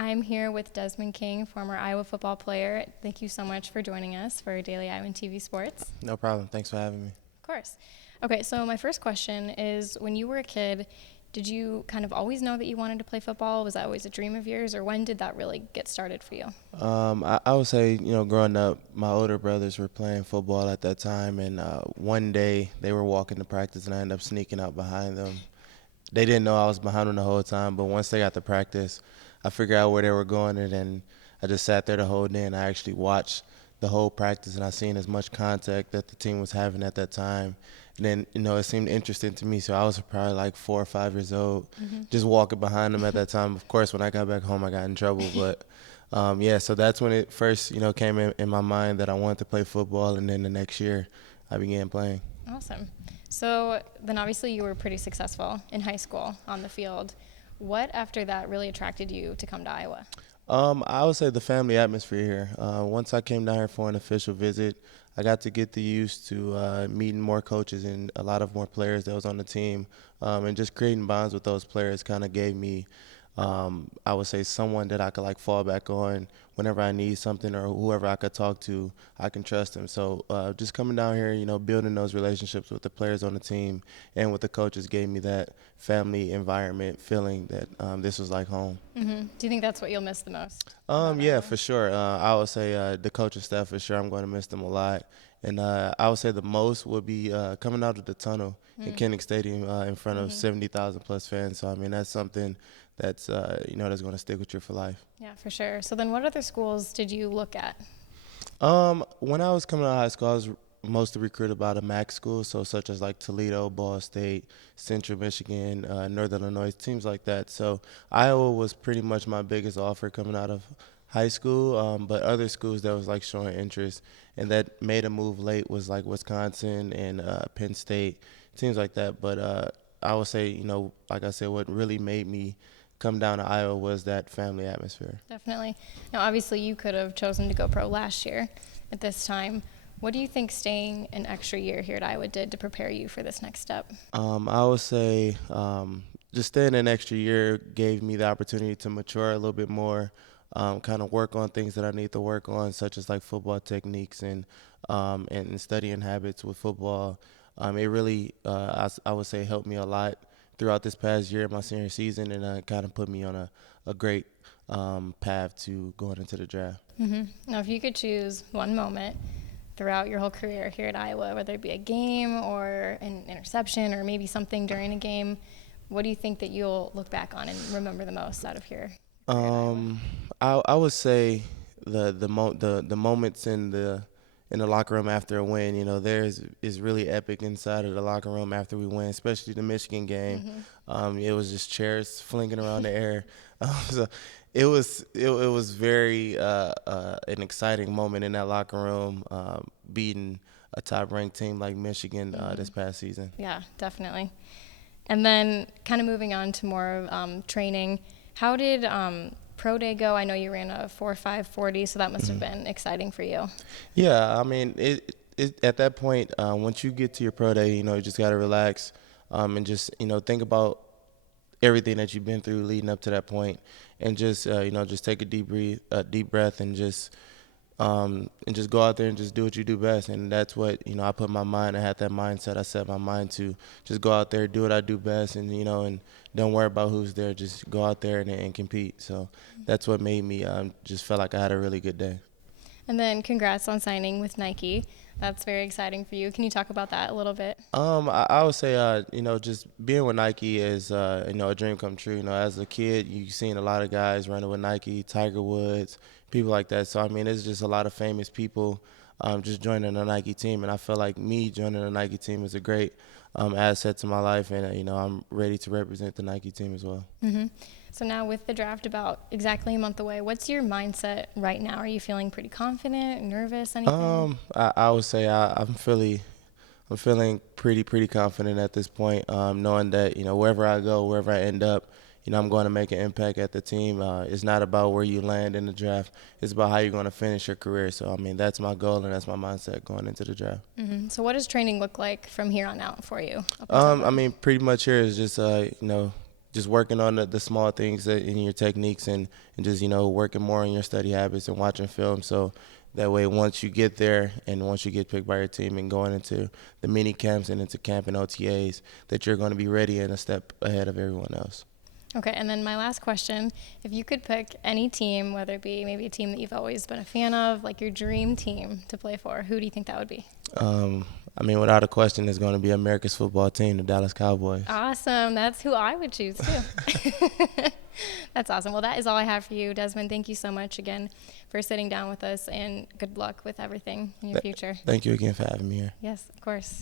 I'm here with Desmond King, former Iowa football player. Thank you so much for joining us for Daily Iowan TV Sports. No problem. Thanks for having me. Of course. Okay, so my first question is, when you were a kid, did you kind of always know that you wanted to play football? Was that always a dream of yours, or when did that really get started for you? I would say, growing up, my older brothers were playing football at that time, and one day they were walking to practice, and I ended up sneaking out behind them. They didn't know I was behind them the whole time, but once they got to practice, I figured out where they were going, and then I just sat there the whole day, and I actually watched the whole practice, and I seen as much contact that the team was having at that time. And then, it seemed interesting to me, so I was probably like 4 or 5 years old, just walking behind them at that time. Of course, when I got back home, I got in trouble, but yeah, so that's when it first, came in my mind that I wanted to play football, and then the next year I began playing. Awesome. So then obviously you were pretty successful in high school on the field. What after that really attracted you to come to Iowa? I would say the family atmosphere here. Once I came down here for an official visit, I got to get used to meeting more coaches and a lot of more players that was on the team, and just creating bonds with those players kind of gave me, I would say, someone that I could like fall back on whenever I need something, or whoever I could talk to, I can trust them. So just coming down here, building those relationships with the players on the team and with the coaches gave me that family environment feeling that this was like home. Do you think that's what you'll miss the most? Yeah, for sure. I would say the coaching staff, for sure, I'm going to miss them a lot. And I would say the most would be coming out of the tunnel in Kinnick Stadium in front of 70,000 plus fans. So, I mean, that's something that's, that's going to stick with you for life. Yeah, for sure. So then what other schools did you look at? When I was coming out of high school, I was mostly recruited by the MAC schools, so such as like Toledo, Ball State, Central Michigan, Northern Illinois, teams like that. So Iowa was pretty much my biggest offer coming out of high school, but other schools that was like showing interest and that made a move late was like Wisconsin and Penn State, teams like that. But I would say, like I said, what really made me come down to Iowa was that family atmosphere. Definitely. Now, obviously, you could have chosen to go pro last year at this time. What do you think staying an extra year here at Iowa did to prepare you for this next step? I would say just staying an extra year gave me the opportunity to mature a little bit more, kind of work on things that I need to work on, such as like football techniques and studying habits with football. It really, I would say, helped me a lot throughout this past year, my senior season, and kind of put me on a great path to going into the draft. Now, if you could choose one moment throughout your whole career here at Iowa, whether it be a game or an interception or maybe something during a game, what do you think that you'll look back on and remember the most out of here? I would say the moments in the locker room after a win. Is really epic inside of the locker room after we win, especially the Michigan game. It was just chairs flinging around the air. So it was very an exciting moment in that locker room, beating a top-ranked team like Michigan this past season. Yeah, definitely. And then kind of moving on to more training, how did pro day go? I know you ran a 4.5 40, so that must have been exciting for you. Yeah, I mean, it at that point, once you get to your pro day, you just got to relax and just, think about everything that you've been through leading up to that point, and just, just take a deep breath, and just go out there and just do what you do best. And that's what, I put my mind, I had that mindset. I set my mind to just go out there, do what I do best, and, and don't worry about who's there. Just go out there and compete. So that's what made me just felt like I had a really good day. And then congrats on signing with Nike. That's very exciting for you. Can you talk about that a little bit? I would say, just being with Nike is, a dream come true. As a kid, you've seen a lot of guys running with Nike, Tiger Woods, people like that. So, I mean, it's just a lot of famous people just joining the Nike team. And I feel like me joining the Nike team is a great asset to my life. And, I'm ready to represent the Nike team as well. So now with the draft about exactly a month away, what's your mindset right now? Are you feeling pretty confident, nervous, anything? I would say I'm feeling pretty confident at this point, knowing that, wherever I go, wherever I end up, I'm going to make an impact at the team. It's not about where you land in the draft. It's about how you're going to finish your career. So, I mean, that's my goal and that's my mindset going into the draft. So what does training look like from here on out for you? I mean, pretty much here is just, just working on the small things in your techniques and just, working more on your study habits and watching film. So that way, once you get there and once you get picked by your team and going into the mini camps and into camp and OTAs, that you're going to be ready and a step ahead of everyone else. Okay, and then my last question, if you could pick any team, whether it be maybe a team that you've always been a fan of, like your dream team to play for, who do you think that would be? Without a question, it's going to be America's football team, the Dallas Cowboys. Awesome. That's who I would choose, too. That's awesome. Well, that is all I have for you, Desmond. Thank you so much again for sitting down with us, and good luck with everything in your future. Thank you again for having me here. Yes, of course.